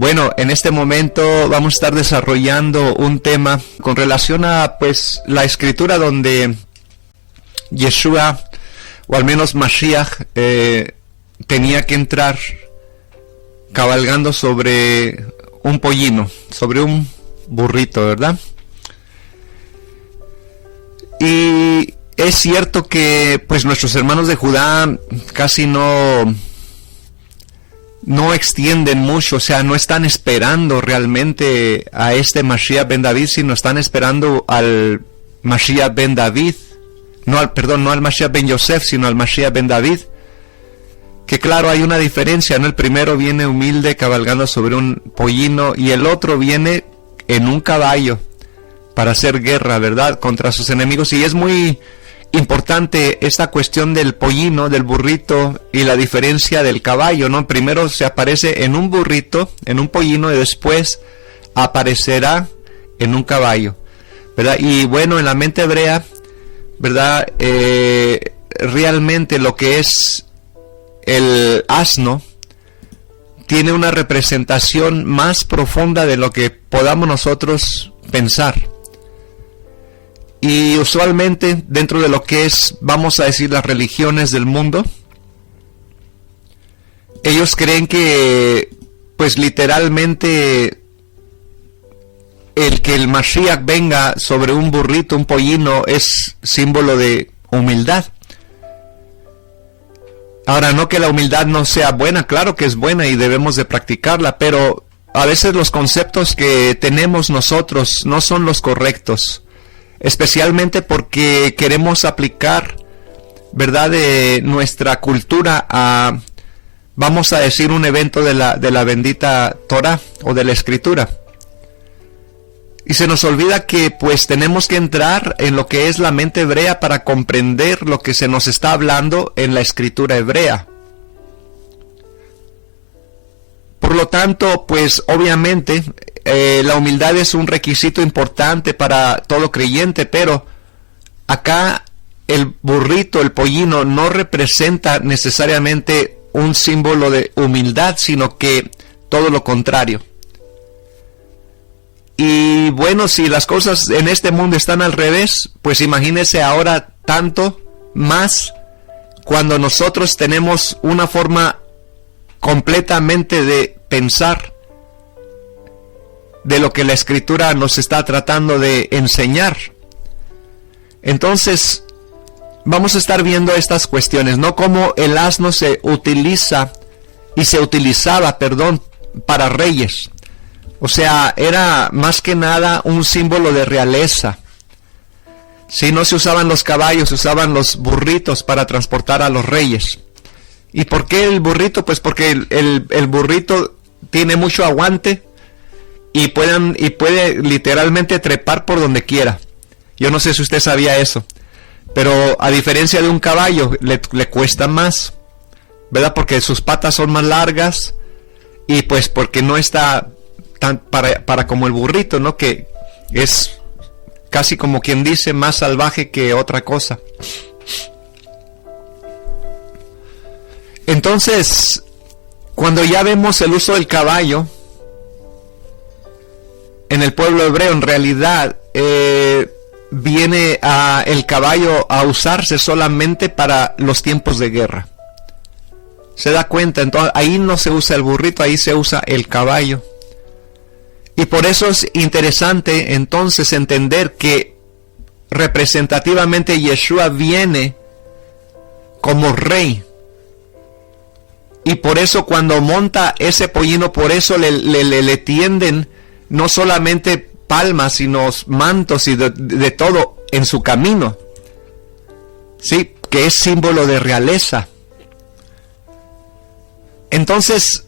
Bueno, en este momento vamos a estar desarrollando un tema con relación a, pues, la escritura donde Yeshua, o al menos Mashiach, tenía que entrar cabalgando sobre un pollino, sobre un burrito, ¿verdad? Y es cierto que, pues, nuestros hermanos de Judá casi no extienden mucho, o sea, no están esperando realmente a este Mashiach ben David, sino están esperando al Mashiach ben David, no al Mashiach ben Yosef, sino al Mashiach ben David, que claro, hay una diferencia, ¿no? El primero viene humilde cabalgando sobre un pollino y el otro viene en un caballo para hacer guerra, ¿verdad?, contra sus enemigos. Y es muy importante esta cuestión del pollino, del burrito, y la diferencia del caballo, ¿no? Primero se aparece en un burrito, en un pollino, y después aparecerá en un caballo, ¿verdad? Y bueno, en la mente hebrea, ¿verdad?, realmente lo que es el asno tiene una representación más profunda de lo que podamos nosotros pensar. Y usualmente dentro de lo que es, vamos a decir, las religiones del mundo, ellos creen que, pues literalmente, el que el Mashiach venga sobre un burrito, un pollino, es símbolo de humildad. Ahora, no que la humildad no sea buena, claro que es buena y debemos de practicarla, pero a veces los conceptos que tenemos nosotros no son los correctos. Especialmente porque queremos aplicar, ¿verdad?, de nuestra cultura a, vamos a decir, un evento de la bendita Torah o de la Escritura. Y se nos olvida que pues tenemos que entrar en lo que es la mente hebrea para comprender lo que se nos está hablando en la Escritura hebrea. Por lo tanto, pues obviamente la humildad es un requisito importante para todo creyente, pero acá el burrito, el pollino, no representa necesariamente un símbolo de humildad, sino que todo lo contrario. Y bueno, si las cosas en este mundo están al revés, pues imagínense ahora tanto más cuando nosotros tenemos una forma completamente de pensar de lo que la Escritura nos está tratando de enseñar. Entonces, vamos a estar viendo estas cuestiones, ¿no? Cómo el asno se utiliza y se utilizaba, para reyes. O sea, era más que nada un símbolo de realeza. Si no se usaban los caballos, se usaban los burritos para transportar a los reyes. ¿Y por qué el burrito? Pues porque el burrito tiene mucho aguante y puede literalmente trepar por donde quiera. Yo no sé si usted sabía eso, pero a diferencia de un caballo le cuesta más, ¿verdad? Porque sus patas son más largas y pues porque no está tan para como el burrito, ¿no? Que es casi como quien dice más salvaje que otra cosa. Entonces, cuando ya vemos el uso del caballo en el pueblo hebreo, en realidad viene el caballo a usarse solamente para los tiempos de guerra. ¿Se da cuenta? Entonces, ahí no se usa el burrito, ahí se usa el caballo. Y por eso es interesante entonces entender que representativamente Yeshua viene como rey. Y por eso cuando monta ese pollino, por eso le tienden no solamente palmas, sino mantos y de todo en su camino. Sí, que es símbolo de realeza. Entonces,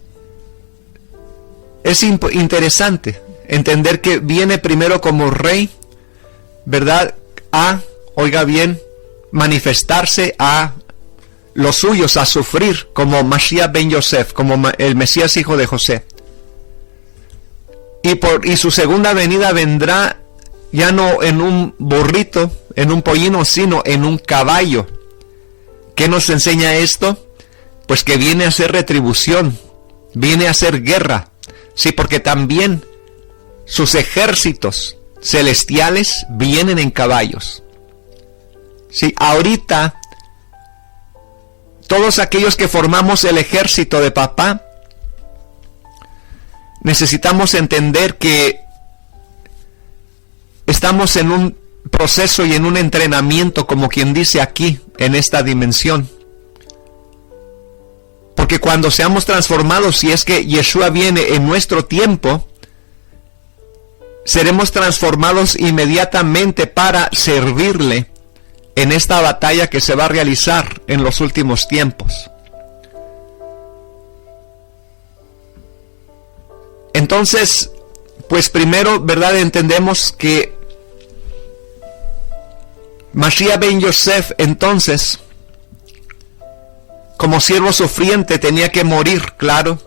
es interesante entender que viene primero como rey, ¿verdad? Oiga bien, manifestarse a los suyos, a sufrir como Mashiach ben Yosef, como el Mesías hijo de José. Y su segunda venida vendrá ya no en un burrito, en un pollino, sino en un caballo. ¿Qué nos enseña esto? Pues que viene a hacer retribución, viene a hacer guerra, Sí, porque también sus ejércitos celestiales vienen en caballos. Sí, ahorita todos aquellos que formamos el ejército de papá necesitamos entender que estamos en un proceso y en un entrenamiento, como quien dice aquí, en esta dimensión. Porque cuando seamos transformados, si es que Yeshua viene en nuestro tiempo, seremos transformados inmediatamente para servirle en esta batalla que se va a realizar en los últimos tiempos. Entonces, pues primero, ¿verdad? Entendemos que Mashiach ben Yosef, entonces, como siervo sufriente, tenía que morir, claro.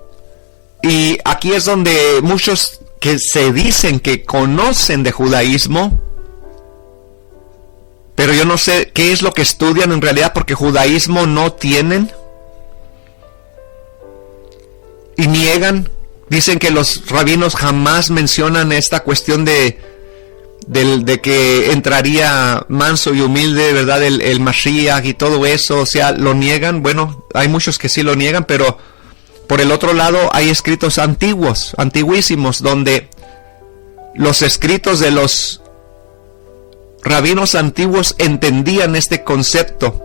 Y aquí es donde muchos que se dicen que conocen de judaísmo, pero yo no sé qué es lo que estudian en realidad, porque judaísmo no tienen, y niegan. Dicen que los rabinos jamás mencionan esta cuestión de que entraría manso y humilde, ¿verdad? El Mashiach y todo eso, o sea, lo niegan. Bueno, hay muchos que sí lo niegan, pero por el otro lado hay escritos antiguos, antiguísimos, donde los escritos de los rabinos antiguos entendían este concepto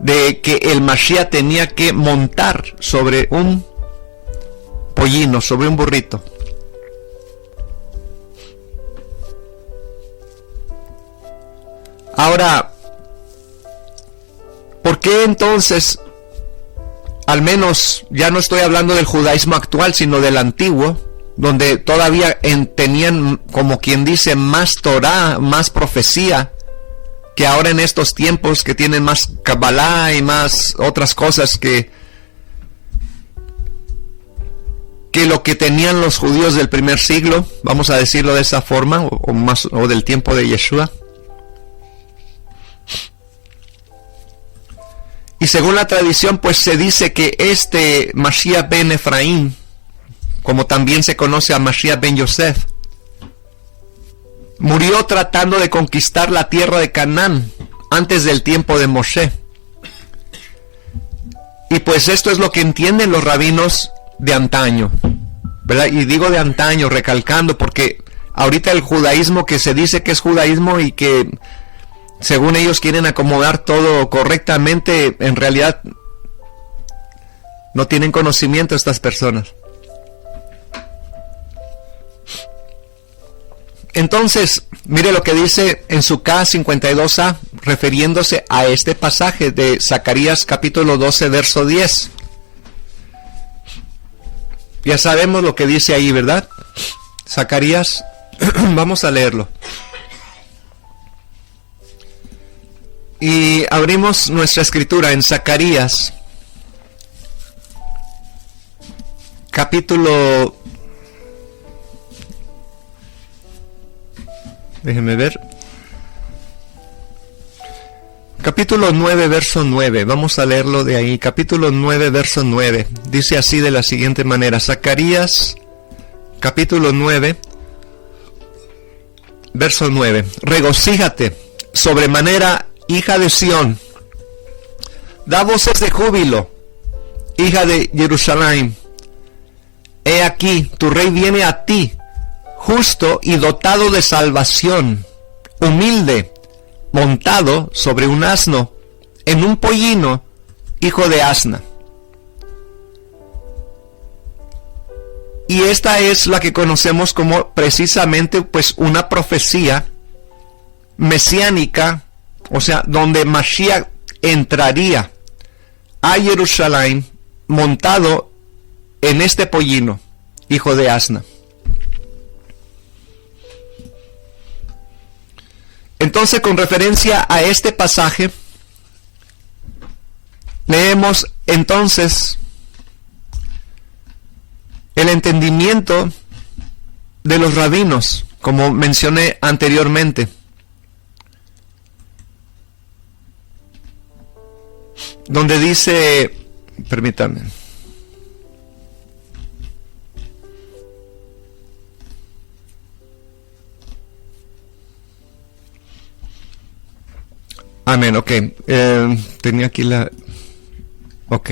de que el Mashiach tenía que montar sobre un pollino, sobre un burrito. Ahora, ¿por qué entonces, al menos ya no estoy hablando del judaísmo actual, sino del antiguo, donde todavía tenían, como quien dice, más Torah, más profecía, que ahora en estos tiempos que tienen más Kabbalah y más otras cosas que lo que tenían los judíos del primer siglo, vamos a decirlo de esa forma, o del tiempo de Yeshua? Y según la tradición, pues se dice que este Mashiach ben Efraín, como también se conoce a Mashiach ben Yosef, murió tratando de conquistar la tierra de Canaán antes del tiempo de Moshe. Y pues esto es lo que entienden los rabinos de antaño, ¿verdad? Y digo de antaño, recalcando, porque ahorita el judaísmo que se dice que es judaísmo y que según ellos quieren acomodar todo correctamente, en realidad no tienen conocimiento estas personas. Entonces, mire lo que dice en su K52A, refiriéndose a este pasaje de Zacarías capítulo 12, verso 10. Ya sabemos lo que dice ahí, ¿verdad? Zacarías, vamos a leerlo. Y abrimos nuestra escritura en Zacarías, capítulo... Déjenme ver. Capítulo 9, verso 9. Vamos a leerlo de ahí. Capítulo 9, verso 9. Dice así de la siguiente manera. Zacarías, capítulo 9, verso 9. Regocíjate sobremanera, hija de Sión. Da voces de júbilo, hija de Jerusalén. He aquí, tu rey viene a ti, justo y dotado de salvación, humilde, montado sobre un asno, en un pollino, hijo de asna. Y esta es la que conocemos como precisamente pues una profecía mesiánica, o sea, donde Mashiach entraría a Jerusalén montado en este pollino, hijo de asna. Entonces, con referencia a este pasaje, leemos entonces el entendimiento de los rabinos, como mencioné anteriormente. Donde dice, permítanme, Amén, ok. Tenía aquí la... Ok.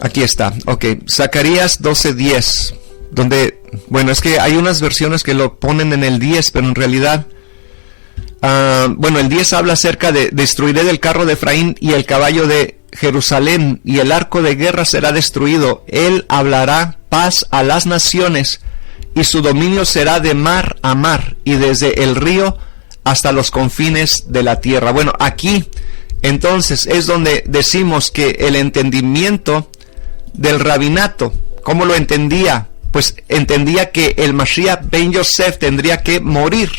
Aquí está, ok. Zacarías 12:10, donde, bueno, es que hay unas versiones que lo ponen en el 10, pero en realidad, bueno, el 10 habla acerca de destruiré del carro de Efraín y el caballo de Jerusalén, y el arco de guerra será destruido. Él hablará paz a las naciones, y su dominio será de mar a mar, y desde el río hasta los confines de la tierra. Bueno, aquí entonces es donde decimos que el entendimiento del rabinato, ¿cómo lo entendía? Pues entendía que el Mashiach ben Yosef tendría que morir.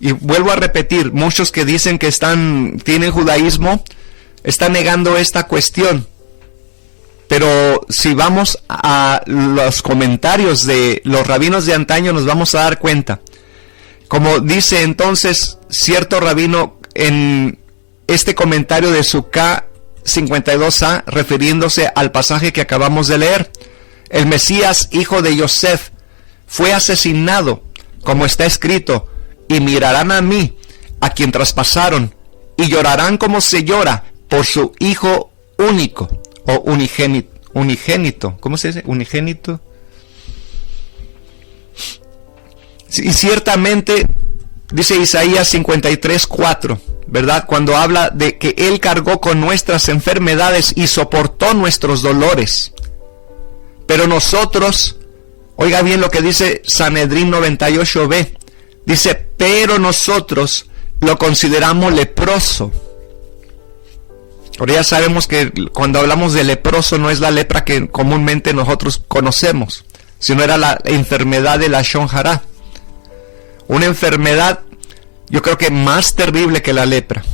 Y vuelvo a repetir, muchos que dicen que tienen judaísmo, están negando esta cuestión. Pero si vamos a los comentarios de los rabinos de antaño, nos vamos a dar cuenta. Como dice entonces cierto rabino en este comentario de Sukkah 52a, refiriéndose al pasaje que acabamos de leer: el Mesías, hijo de Yosef, fue asesinado, como está escrito, y mirarán a mí, a quien traspasaron, y llorarán como se llora por su hijo único, o unigénito, ¿cómo se dice? Unigénito. Y ciertamente, dice Isaías 53:4, ¿verdad? Cuando habla de que Él cargó con nuestras enfermedades y soportó nuestros dolores. Pero nosotros, oiga bien lo que dice Sanedrín 98b, dice, pero nosotros lo consideramos leproso. Ahora ya sabemos que cuando hablamos de leproso no es la lepra que comúnmente nosotros conocemos, sino era la enfermedad de la Lashon Hara. Una enfermedad, yo creo que más terrible que la lepra.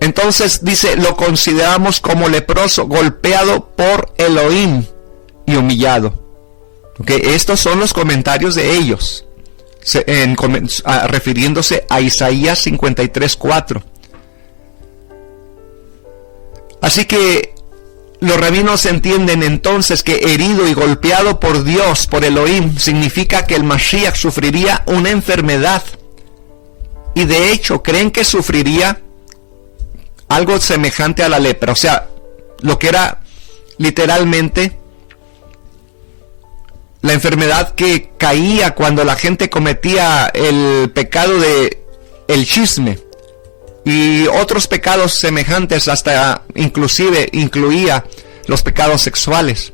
Entonces dice, lo consideramos como leproso, golpeado por Elohim y humillado. Okay, estos son los comentarios de ellos, refiriéndose a Isaías 53:4. Así que los rabinos entienden entonces que herido y golpeado por Dios, por Elohim, significa que el Mashiach sufriría una enfermedad. Y de hecho creen que sufriría algo semejante a la lepra. O sea, lo que era literalmente la enfermedad que caía cuando la gente cometía el pecado de el chisme. Y otros pecados semejantes, hasta inclusive incluía los pecados sexuales.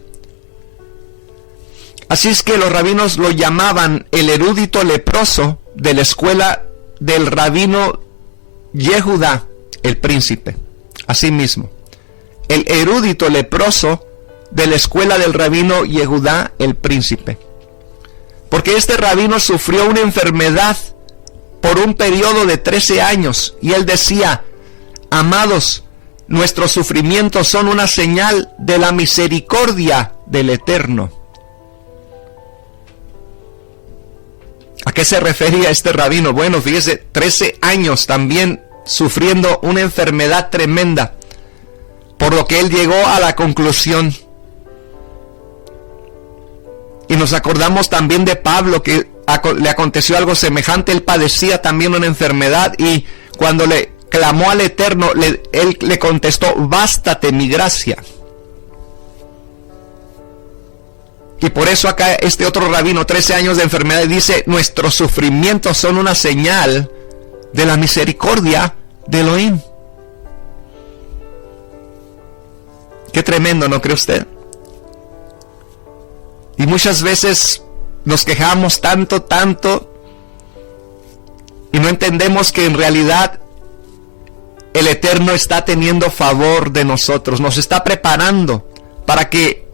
Así es que los rabinos lo llamaban el erudito leproso de la escuela del rabino Yehudá, el príncipe. Así mismo, el erudito leproso de la escuela del rabino Yehudá, el príncipe. Porque este rabino sufrió una enfermedad por un periodo de 13 años, y él decía, amados, nuestros sufrimientos son una señal de la misericordia del Eterno. ¿A qué se refería este rabino? Bueno, fíjese, 13 años también sufriendo una enfermedad tremenda, por lo que él llegó a la conclusión. Y nos acordamos también de Pablo, que le aconteció algo semejante. Él padecía también una enfermedad, y cuando le clamó al Eterno, él le contestó, bástate mi gracia. Y por eso acá este otro rabino, 13 años de enfermedad, dice, nuestros sufrimientos son una señal de la misericordia de Elohim. Qué tremendo, ¿no cree usted? Y muchas veces nos quejamos tanto, y no entendemos que en realidad el Eterno está teniendo favor de nosotros, nos está preparando para que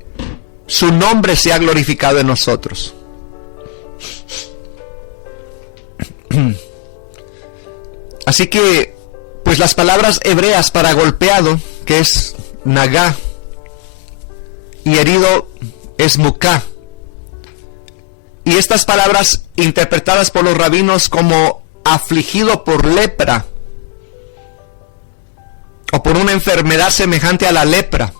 su nombre sea glorificado en nosotros. Así que, pues las palabras hebreas para golpeado, que es nagá, y herido es muká. Y estas palabras interpretadas por los rabinos como afligido por lepra, o por una enfermedad semejante a la lepra,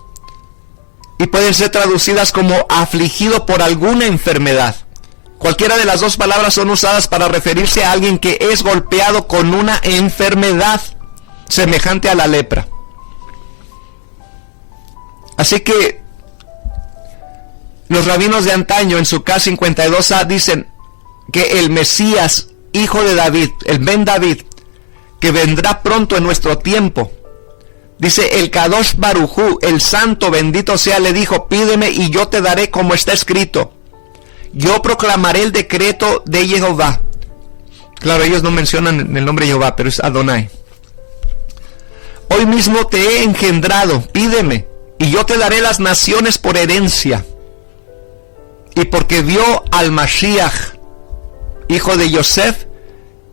y pueden ser traducidas como afligido por alguna enfermedad, Cualquiera de las dos palabras son usadas para referirse a alguien que es golpeado con una enfermedad semejante a la lepra. Así que los rabinos de antaño en su K52A dicen que el Mesías, hijo de David, el Ben David, que vendrá pronto en nuestro tiempo, dice el Kadosh Barujú, el santo bendito sea, le dijo: pídeme y yo te daré como está escrito. Yo proclamaré el decreto de Jehová. Claro, ellos no mencionan el nombre de Jehová, pero es Adonai. Hoy mismo te he engendrado, pídeme, y yo te daré las naciones por herencia. Y porque vio al Mashiach, hijo de Yosef,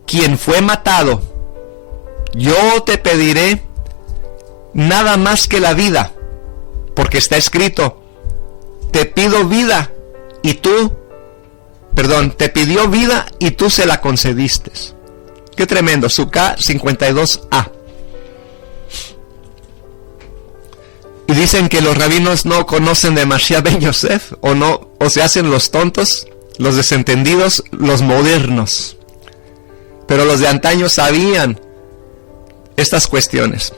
quien fue matado, yo te pediré nada más que la vida, porque está escrito: te pido vida y tú, te pidió vida y tú se la concediste. Qué tremendo, su K52A. Y dicen que los rabinos no conocen de Mashiach ben Yosef, o se hacen los tontos, los desentendidos, los modernos. Pero los de antaño sabían estas cuestiones.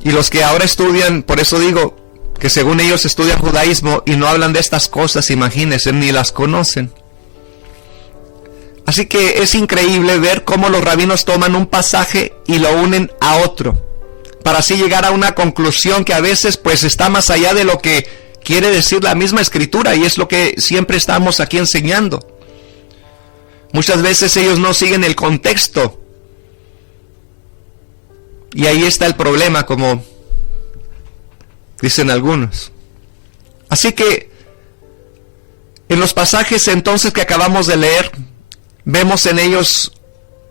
Y los que ahora estudian, por eso digo que según ellos estudian judaísmo y no hablan de estas cosas, imagínense, ni las conocen. Así que es increíble ver cómo los rabinos toman un pasaje y lo unen a otro, para así llegar a una conclusión que a veces pues está más allá de lo que quiere decir la misma escritura, y es lo que siempre estamos aquí enseñando. Muchas veces ellos no siguen el contexto, y ahí está el problema, como dicen algunos. Así que en los pasajes entonces que acabamos de leer, vemos en ellos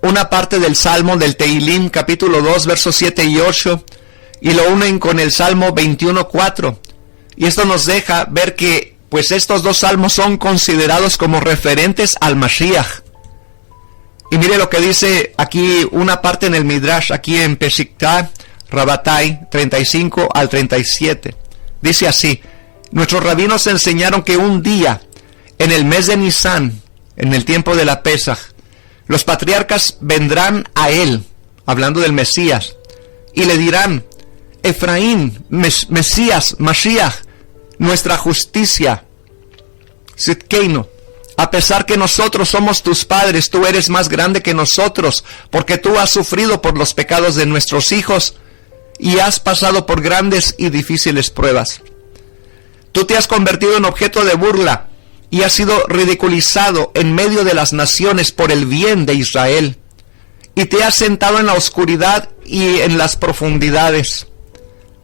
una parte del Salmo del Tehilim, capítulo 2, versos 7 y 8, y lo unen con el Salmo 21:4. Y esto nos deja ver que pues estos dos salmos son considerados como referentes al Mashiach. Y mire lo que dice aquí una parte en el Midrash, aquí en Peshiktah Rabatai 35 al 37. Dice así: nuestros rabinos enseñaron que un día, en el mes de Nisan, en el tiempo de la Pesach, los patriarcas vendrán a él, hablando del Mesías, y le dirán: Efraín, Mesías, Mashiach, nuestra justicia, Sidkeinu, a pesar que nosotros somos tus padres, tú eres más grande que nosotros, porque tú has sufrido por los pecados de nuestros hijos y has pasado por grandes y difíciles pruebas. Tú te has convertido en objeto de burla y has sido ridiculizado en medio de las naciones por el bien de Israel, y te has sentado en la oscuridad y en las profundidades.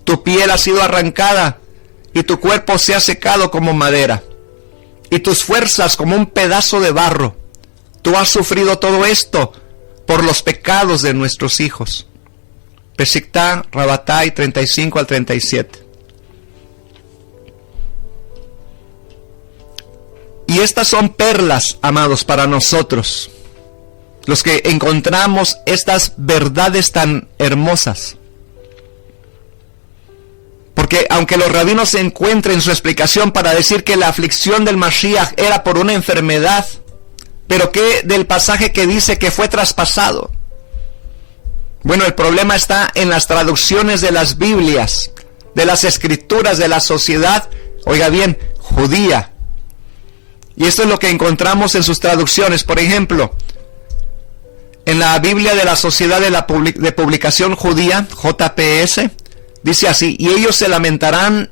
Tu piel ha sido arrancada y tu cuerpo se ha secado como madera, y tus fuerzas como un pedazo de barro. Tú has sufrido todo esto por los pecados de nuestros hijos. Peshiktah Rabatai 35 al 37. Y estas son perlas, amados, para nosotros, los que encontramos estas verdades tan hermosas. Porque aunque los rabinos encuentren su explicación para decir que la aflicción del Mashiach era por una enfermedad, pero ¿qué del pasaje que dice que fue traspasado? Bueno, el problema está en las traducciones de las Biblias, de las escrituras de la sociedad, oiga bien, judía. Y esto es lo que encontramos en sus traducciones. Por ejemplo, en la Biblia de la Sociedad de Publicación Judía, JPS, dice así: y ellos se lamentarán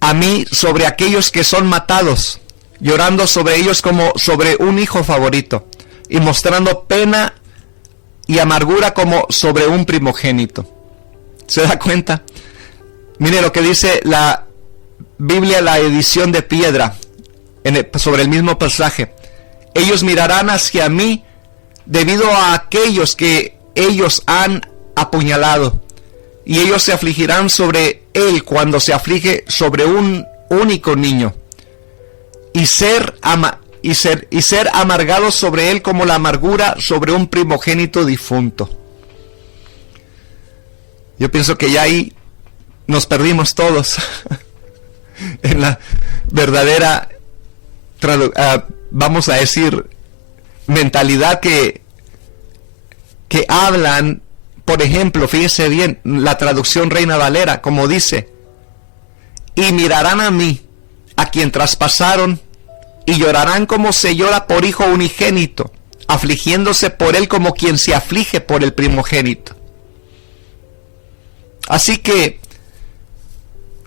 a mí sobre aquellos que son matados, llorando sobre ellos como sobre un hijo favorito, y mostrando pena y amargura como sobre un primogénito. ¿Se da cuenta? Mire lo que dice la Biblia, la edición de piedra, sobre el mismo pasaje: ellos mirarán hacia mí debido a aquellos que ellos han apuñalado, y ellos se afligirán sobre él cuando se aflige sobre un único niño, y ser amargados sobre él como la amargura sobre un primogénito difunto. Yo pienso que ya ahí nos perdimos todos en la verdadera vamos a decir, mentalidad que hablan, por ejemplo, fíjense bien, la traducción Reina Valera, como dice, y mirarán a mí, a quien traspasaron, y llorarán como se llora por hijo unigénito, afligiéndose por él como quien se aflige por el primogénito. Así que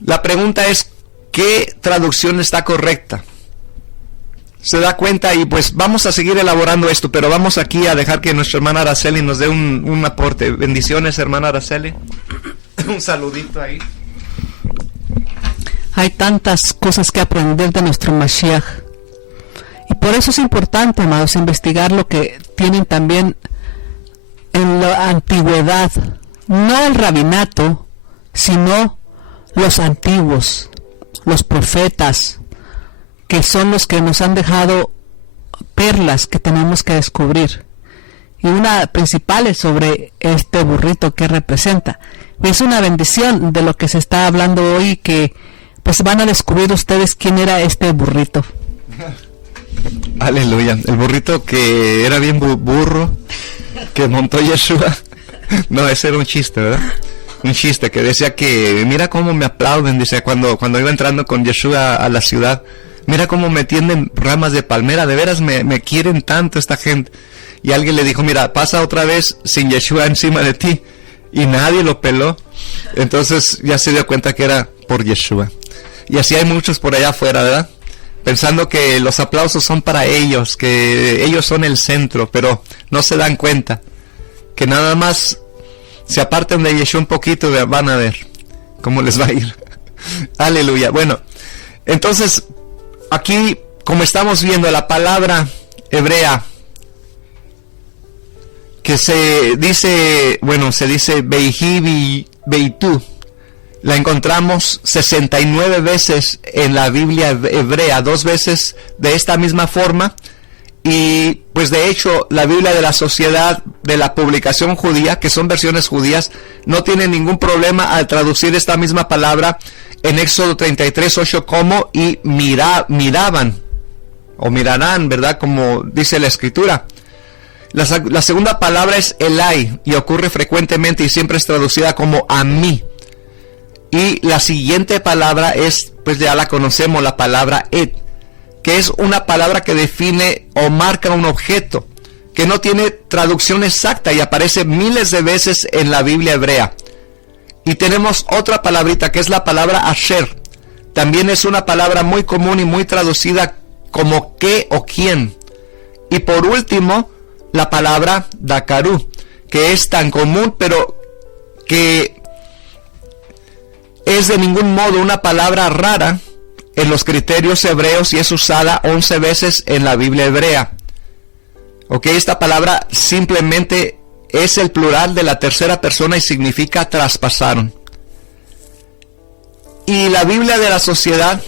la pregunta es, ¿qué traducción está correcta? Se da cuenta, y pues vamos a seguir elaborando esto, pero vamos aquí a dejar que nuestra hermana Araceli nos dé un aporte. Bendiciones, hermana Araceli. Un saludito ahí. Hay tantas cosas que aprender de nuestro Mashiach. Y por eso es importante, amados, investigar lo que tienen también en la antigüedad. No el rabinato, sino los antiguos, los profetas, que son los que nos han dejado perlas que tenemos que descubrir. Y una principal es sobre este burrito que representa. Es una bendición de lo que se está hablando hoy, que pues van a descubrir ustedes quién era este burrito. Aleluya. El burrito que era bien burro, que montó Yeshua. No, ese era un chiste, ¿verdad? Un chiste que decía que mira cómo me aplauden, dice, cuando iba entrando con Yeshua a la ciudad. Mira cómo me tienden ramas de palmera, de veras me quieren tanto esta gente. Y alguien le dijo, mira, pasa otra vez sin Yeshua encima de ti. Y nadie lo peló. Entonces ya se dio cuenta que era por Yeshua. Y así hay muchos por allá afuera, ¿verdad? Pensando que los aplausos son para ellos, que ellos son el centro, pero no se dan cuenta que nada más se aparten de Yeshua un poquito y van a ver cómo les va a ir. Aleluya. Bueno, entonces aquí, como estamos viendo, la palabra hebrea que se dice Beiji Beitu, la encontramos 69 veces en la Biblia hebrea, 2 veces de esta misma forma. Y pues de hecho la Biblia de la Sociedad de la Publicación Judía, que son versiones judías, no tiene ningún problema al traducir esta misma palabra en Éxodo 33:8 como y miraban o mirarán, ¿verdad? Como dice la Escritura. La segunda palabra es Elai, y ocurre frecuentemente y siempre es traducida como a mí. Y la siguiente palabra es, pues ya la conocemos, la palabra et, que es una palabra que define o marca un objeto, que no tiene traducción exacta y aparece miles de veces en la Biblia hebrea. Y tenemos otra palabrita que es la palabra asher. También es una palabra muy común y muy traducida como qué o quién. Y por último, la palabra dakaru, que es tan común pero que es de ningún modo una palabra rara en los criterios hebreos y es usada 11 veces en la Biblia hebrea. Ok, esta palabra simplemente es el plural de la tercera persona y significa traspasaron. Y la Biblia de la Sociedad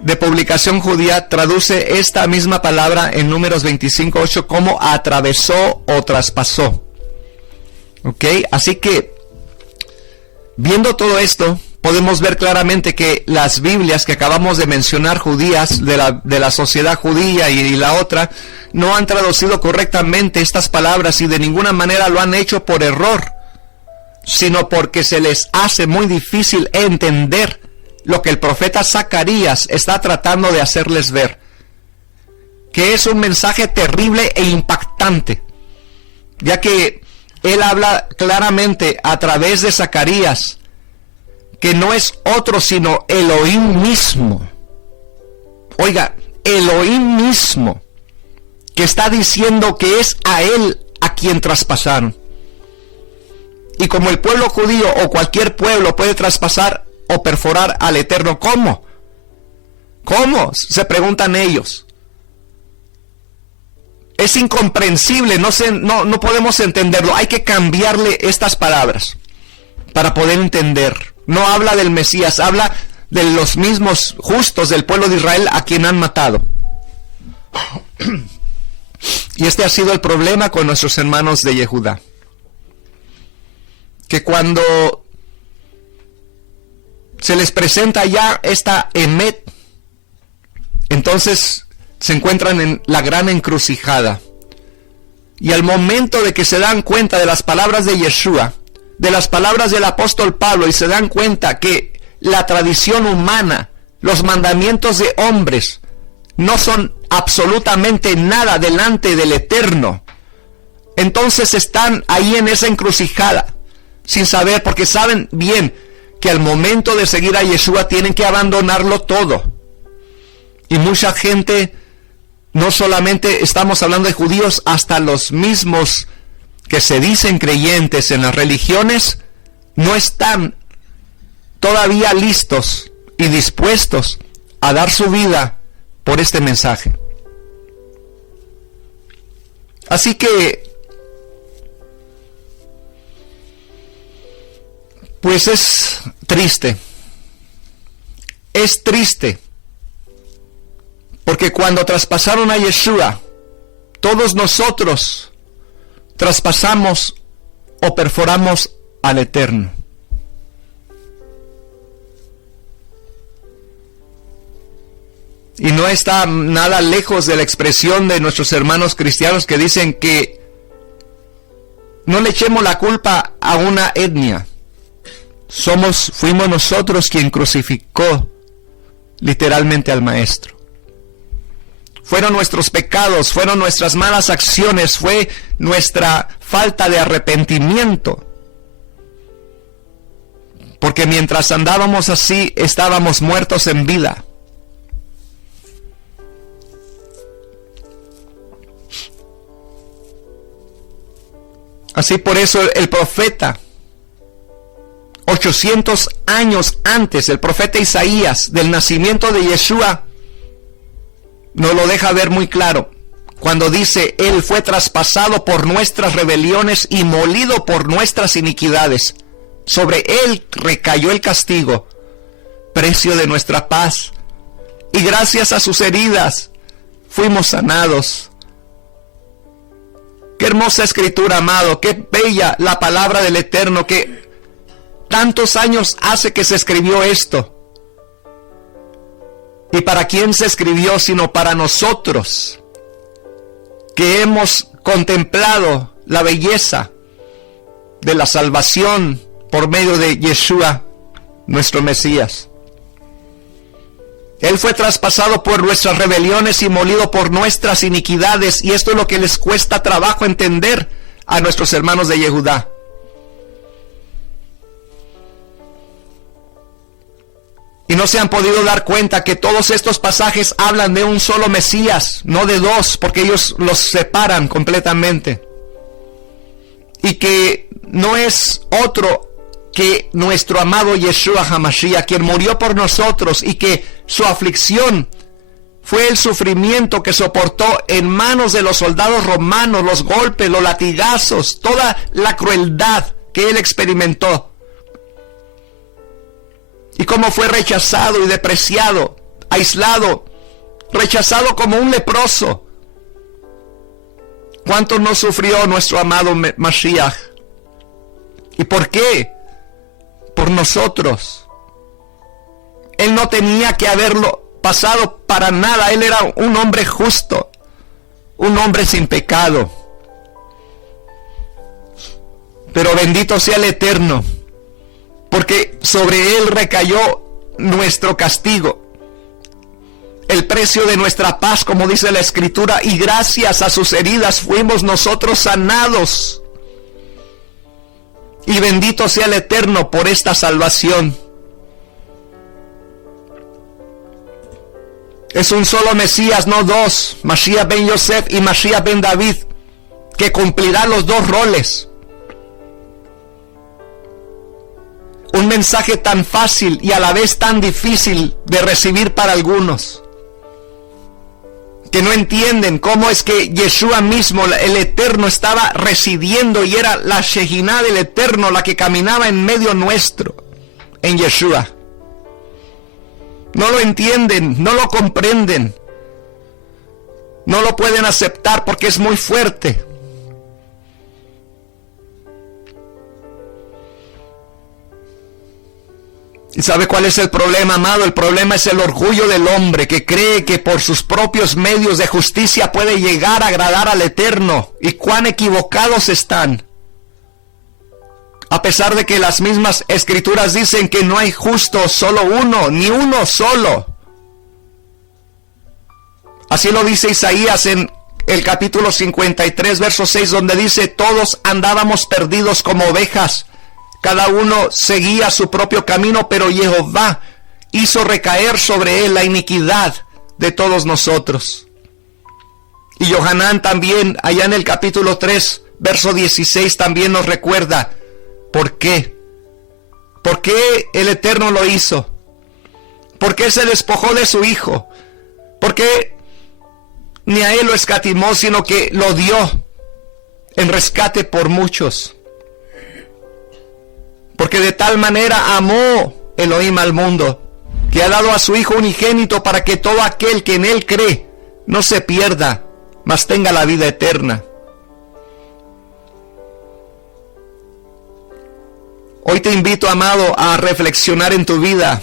de Publicación Judía traduce esta misma palabra en Números 25:8 como atravesó o traspasó. Ok, así que viendo todo esto, podemos ver claramente que las Biblias que acabamos de mencionar, judías, de la sociedad judía y la otra, no han traducido correctamente estas palabras y de ninguna manera lo han hecho por error, sino porque se les hace muy difícil entender lo que el profeta Zacarías está tratando de hacerles ver, que es un mensaje terrible e impactante, ya que él habla claramente a través de Zacarías que no es otro sino Elohim mismo. Oiga, Elohim mismo, que está diciendo que es a él a quien traspasaron. Y como el pueblo judío o cualquier pueblo puede traspasar o perforar al Eterno, ¿cómo? ¿Cómo? Se preguntan ellos. Es incomprensible, no podemos entenderlo. Hay que cambiarle estas palabras para poder entender. No habla del Mesías, habla de los mismos justos del pueblo de Israel a quien han matado. Y este ha sido el problema con nuestros hermanos de Yehudá, que cuando se les presenta ya esta emet, entonces se encuentran en la gran encrucijada. Y al momento de que se dan cuenta de las palabras de Yeshua, de las palabras del apóstol Pablo, y se dan cuenta que la tradición humana, los mandamientos de hombres, no son absolutamente nada delante del Eterno, entonces están ahí en esa encrucijada, sin saber, porque saben bien que al momento de seguir a Yeshua tienen que abandonarlo todo. Y mucha gente, no solamente estamos hablando de judíos, hasta los mismos que se dicen creyentes en las religiones, no están todavía listos y dispuestos a dar su vida por este mensaje. Así que, pues es triste. Es triste. Porque cuando traspasaron a Yeshua, todos nosotros traspasamos o perforamos al Eterno. Y no está nada lejos de la expresión de nuestros hermanos cristianos que dicen que no le echemos la culpa a una etnia. Fuimos nosotros quien crucificó literalmente al Maestro. Fueron nuestros pecados, fueron nuestras malas acciones, fue nuestra falta de arrepentimiento. Porque mientras andábamos así, estábamos muertos en vida. Así por eso el profeta, 800 años antes, el profeta Isaías, del nacimiento de Yeshua, nos lo deja ver muy claro, cuando dice, Él fue traspasado por nuestras rebeliones y molido por nuestras iniquidades. Sobre Él recayó el castigo, precio de nuestra paz, y gracias a sus heridas fuimos sanados. Qué hermosa escritura, amado, qué bella la palabra del Eterno, que tantos años hace que se escribió esto. ¿Y para quién se escribió sino para nosotros, que hemos contemplado la belleza de la salvación por medio de Yeshua, nuestro Mesías? Él fue traspasado por nuestras rebeliones y molido por nuestras iniquidades, y esto es lo que les cuesta trabajo entender a nuestros hermanos de Yehudá. Y no se han podido dar cuenta que todos estos pasajes hablan de un solo Mesías, no de dos, porque ellos los separan completamente. Y que no es otro que nuestro amado Yeshua HaMashiach, quien murió por nosotros, y que su aflicción fue el sufrimiento que soportó en manos de los soldados romanos, los golpes, los latigazos, toda la crueldad que él experimentó. Y cómo fue rechazado y despreciado, aislado, rechazado como un leproso. ¿Cuánto no sufrió nuestro amado Mashiach? ¿Y por qué? Por nosotros. Él no tenía que haberlo pasado para nada. Él era un hombre justo, un hombre sin pecado. Pero bendito sea el Eterno, porque sobre Él recayó nuestro castigo, el precio de nuestra paz, como dice la Escritura, y gracias a sus heridas fuimos nosotros sanados. Y bendito sea el Eterno por esta salvación. Es un solo Mesías, no dos, Mashiach ben Yosef y Mashiach ben David, que cumplirá los dos roles. Un mensaje tan fácil y a la vez tan difícil de recibir para algunos, que no entienden cómo es que Yeshua mismo, el Eterno, estaba residiendo, y era la Shekinah del Eterno la que caminaba en medio nuestro, en Yeshua. No lo entienden, no lo comprenden, no lo pueden aceptar porque es muy fuerte. ¿Y sabe cuál es el problema, amado? El problema es el orgullo del hombre que cree que por sus propios medios de justicia puede llegar a agradar al Eterno. Y cuán equivocados están. A pesar de que las mismas escrituras dicen que no hay justo, solo uno, ni uno solo. Así lo dice Isaías en el capítulo 53, verso 6, donde dice: todos andábamos perdidos como ovejas, cada uno seguía su propio camino, pero Jehová hizo recaer sobre él la iniquidad de todos nosotros. Y Yohanan también, allá en el capítulo 3, verso 16, también nos recuerda por qué. ¿Por qué el Eterno lo hizo? ¿Por qué se despojó de su Hijo? ¿Por qué ni a él lo escatimó, sino que lo dio en rescate por muchos? Porque de tal manera amó Elohim al mundo, que ha dado a su Hijo unigénito, para que todo aquel que en él cree no se pierda, mas tenga la vida eterna. Hoy te invito, amado, a reflexionar en tu vida.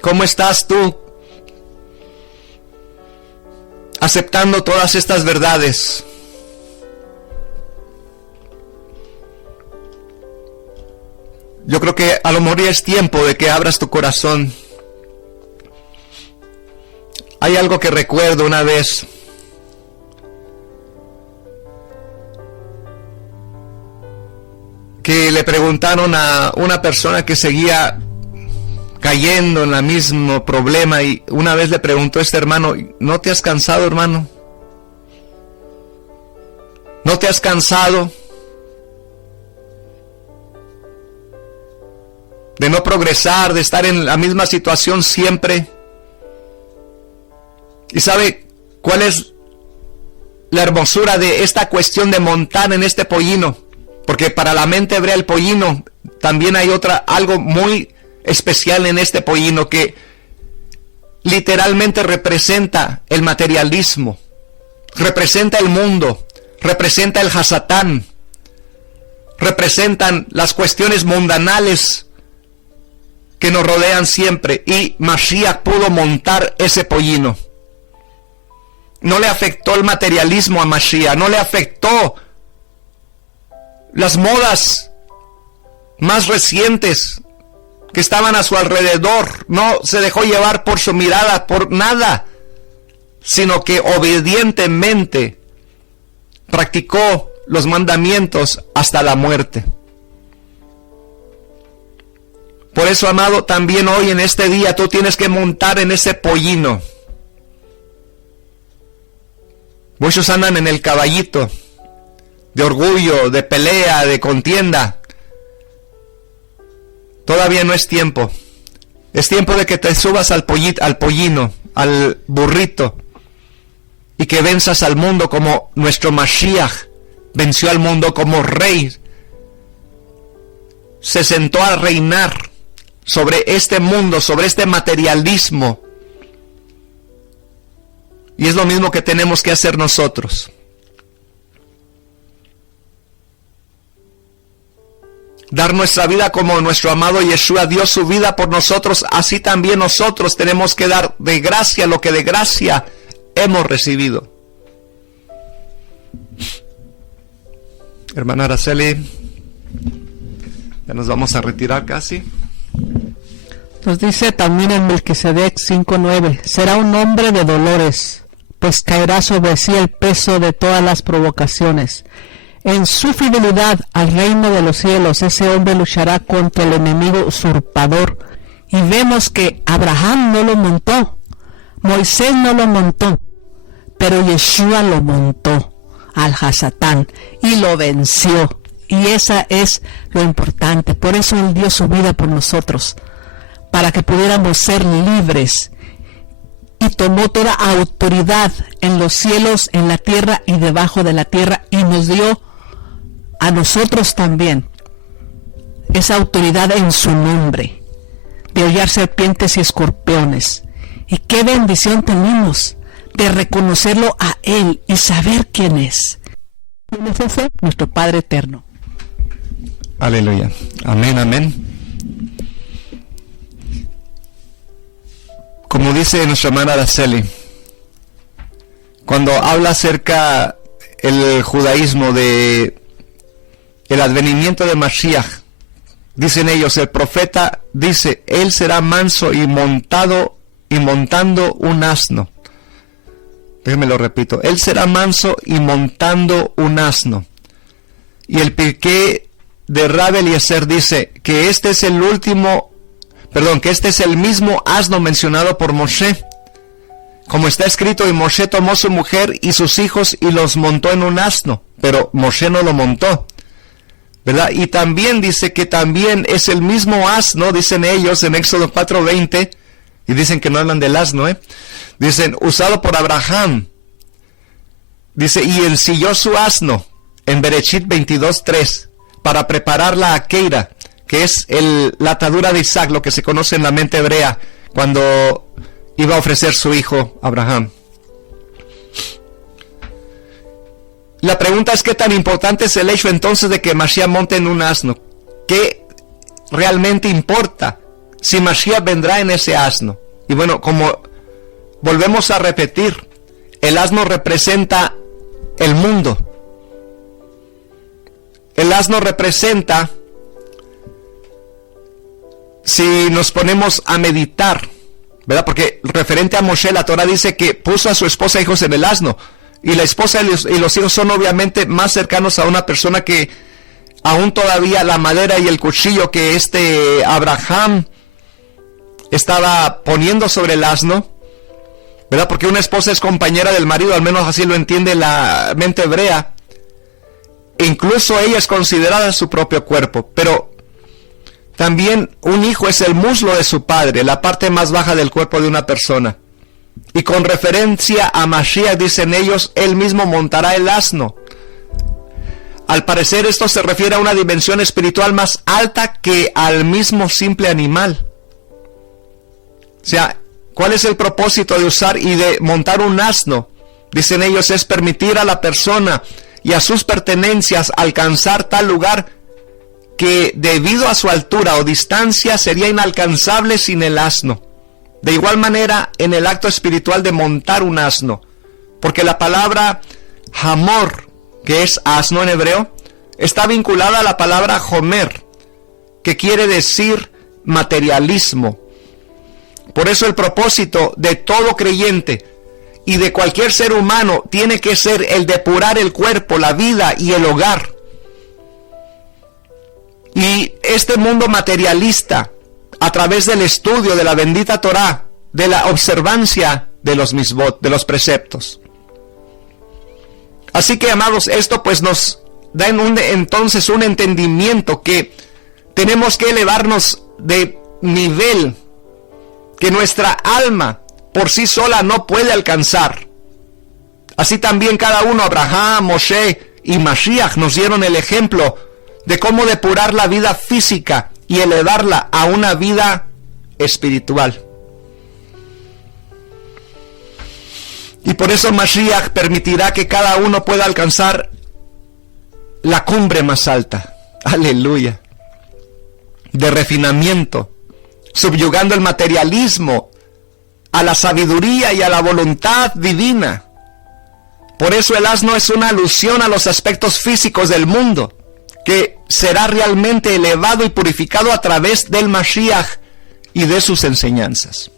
¿Cómo estás tú aceptando todas estas verdades? Yo creo que a lo mejor ya es tiempo de que abras tu corazón. Hay algo que recuerdo una vez. Que le preguntaron a una persona que seguía cayendo en el mismo problema, y una vez le preguntó a este hermano: ¿no te has cansado, hermano? ¿No te has cansado de no progresar, de estar en la misma situación siempre? ¿Y sabe cuál es la hermosura de esta cuestión de montar en este pollino? Porque para la mente hebrea el pollino, también hay algo muy especial en este pollino, que literalmente representa el materialismo, representa el mundo, representa el Hasatán, representan las cuestiones mundanales que nos rodean siempre, y Mashiach pudo montar ese pollino. No le afectó el materialismo a Mashiach, no le afectó las modas más recientes que estaban a su alrededor, no se dejó llevar por su mirada, por nada, sino que obedientemente practicó los mandamientos hasta la muerte. Por eso, amado, también hoy en este día tú tienes que montar en ese pollino. Muchos andan en el caballito de orgullo, de pelea, de contienda. Todavía no es tiempo. Es tiempo de que te subas al pollino, al burrito, y que venzas al mundo como nuestro Mashiach venció al mundo como rey. Se sentó a reinar sobre este mundo, sobre este materialismo. Y es lo mismo que tenemos que hacer nosotros. Dar nuestra vida como nuestro amado Yeshua dio su vida por nosotros, así también nosotros tenemos que dar de gracia lo que de gracia hemos recibido. Hermana Araceli, ya nos vamos a retirar casi. Nos dice también en Melquisedec 5:9: será un hombre de dolores, pues caerá sobre sí el peso de todas las provocaciones. En su fidelidad al reino de los cielos, ese hombre luchará contra el enemigo usurpador. Y vemos que Abraham no lo montó, Moisés no lo montó, pero Yeshua lo montó al Hasatán y lo venció. Y esa es lo importante. Por eso Él dio su vida por nosotros, para que pudiéramos ser libres. Y tomó toda autoridad en los cielos, en la tierra y debajo de la tierra, y nos dio a nosotros también esa autoridad en su nombre, de hollar serpientes y escorpiones. Y qué bendición tenemos de reconocerlo a Él y saber quién es. ¿Quién es ese? Nuestro Padre eterno. Aleluya. Amén, amén. como dice nuestra hermana Araceli, cuando habla acerca el judaísmo de el advenimiento de Mashiach, dicen ellos, el profeta dice, él será manso y montando un asno. Déjenme lo repito, él será manso y montando un asno. Y el Pirkei de Rabbi Eliezer dice que este es el mismo asno mencionado por Moshe. Como está escrito, y Moshe tomó su mujer y sus hijos y los montó en un asno, pero Moshe no lo montó, ¿verdad? Y también dice que también es el mismo asno, dicen ellos en Éxodo 4:20, y dicen que no hablan del asno, dicen, usado por Abraham, dice, y ensilló su asno, en Bereshit 22:3, para preparar la aqueira, que es la atadura de Isaac, lo que se conoce en la mente hebrea, cuando iba a ofrecer su hijo Abraham. La pregunta es, ¿qué tan importante es el hecho entonces de que Mashiach monte en un asno? ¿Qué realmente importa si Mashiach vendrá en ese asno? Y bueno, como volvemos a repetir, el asno representa el mundo. El asno representa, si nos ponemos a meditar, ¿verdad? Porque referente a Moshe, la Torah dice que puso a su esposa e hijos en el asno. Y la esposa y los hijos son obviamente más cercanos a una persona que aún todavía la madera y el cuchillo que Abraham estaba poniendo sobre el asno, ¿verdad? Porque una esposa es compañera del marido, al menos así lo entiende la mente hebrea. Incluso ella es considerada su propio cuerpo, pero también un hijo es el muslo de su padre, la parte más baja del cuerpo de una persona. Y con referencia a Mashiach, dicen ellos, él mismo montará el asno. Al parecer esto se refiere a una dimensión espiritual más alta que al mismo simple animal. O sea, ¿cuál es el propósito de usar y de montar un asno? Dicen ellos, es permitir a la persona y a sus pertenencias alcanzar tal lugar que debido a su altura o distancia sería inalcanzable sin el asno. De igual manera en el acto espiritual de montar un asno, porque la palabra hamor, que es asno en hebreo, está vinculada a la palabra homer, que quiere decir materialismo. Por eso el propósito de todo creyente y de cualquier ser humano tiene que ser el depurar el cuerpo, la vida y el hogar. Y este mundo materialista, a través del estudio de la bendita Torah, de la observancia de los misbot, de los preceptos. Así que, amados, esto pues nos da entonces un entendimiento que tenemos que elevarnos de nivel que nuestra alma por sí sola no puede alcanzar. Así también cada uno, Abraham, Moshe y Mashiach, nos dieron el ejemplo de cómo depurar la vida física y elevarla a una vida espiritual. Y por eso Mashiach permitirá que cada uno pueda alcanzar la cumbre más alta, aleluya, de refinamiento, subyugando el materialismo a la sabiduría y a la voluntad divina. Por eso el asno es una alusión a los aspectos físicos del mundo, que será realmente elevado y purificado a través del Mashiach y de sus enseñanzas.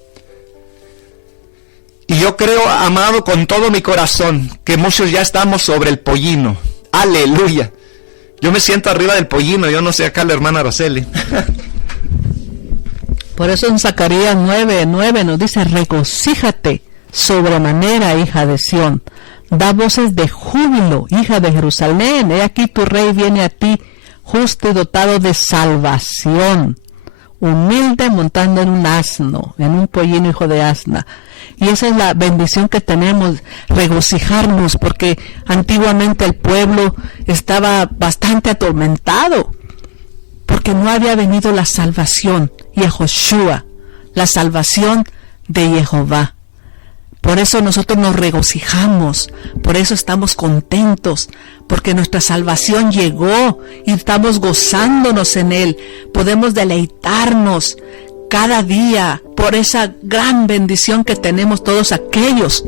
Y yo creo, amado, con todo mi corazón, que muchos ya estamos sobre el pollino. Aleluya. Yo me siento arriba del pollino, yo no sé acá la hermana Araceli. Por eso en Zacarías 9:9 nos dice, regocíjate sobremanera, hija de Sión. Da voces de júbilo, hija de Jerusalén. He aquí tu rey viene a ti, justo y dotado de salvación, humilde, montando en un asno, en un pollino hijo de asna. Y esa es la bendición que tenemos, regocijarnos, porque antiguamente el pueblo estaba bastante atormentado, porque no había venido la salvación, Yehoshua, la salvación de Jehová. Por eso nosotros nos regocijamos, por eso estamos contentos, porque nuestra salvación llegó y estamos gozándonos en Él. Podemos deleitarnos cada día, por esa gran bendición que tenemos todos aquellos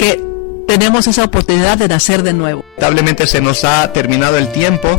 que tenemos esa oportunidad de nacer de nuevo. Lamentablemente se nos ha terminado el tiempo.